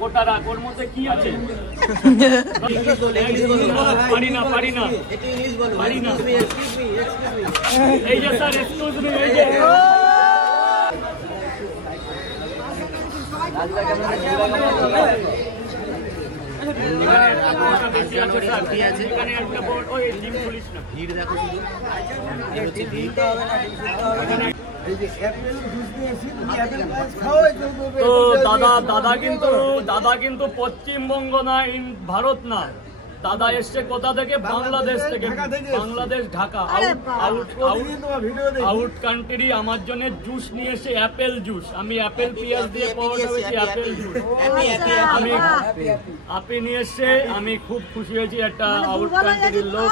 গোটা রাখ ওর মধ্যে কি আছে? পারি না এই যে স্যার এক্সকিউজ মি, এই যে তো দাদা কিন্তু পশ্চিমবঙ্গ না, ভারত না, দাদা এসছে কোথা থেকে? বাংলাদেশ থেকে, বাংলাদেশ ঢাকা, আউট কান্ট্রি। আমার জন্য জুস নিয়ে এসে অ্যাপেল জুস, আমি অ্যাপেল পিয়াজ দিয়ে পরোটা হয়েছি, অ্যাপেল জুস আমি আপনি নিয়ে এসছে, আমি খুব খুশি হয়েছি, একটা আউট কান্ট্রির লোক।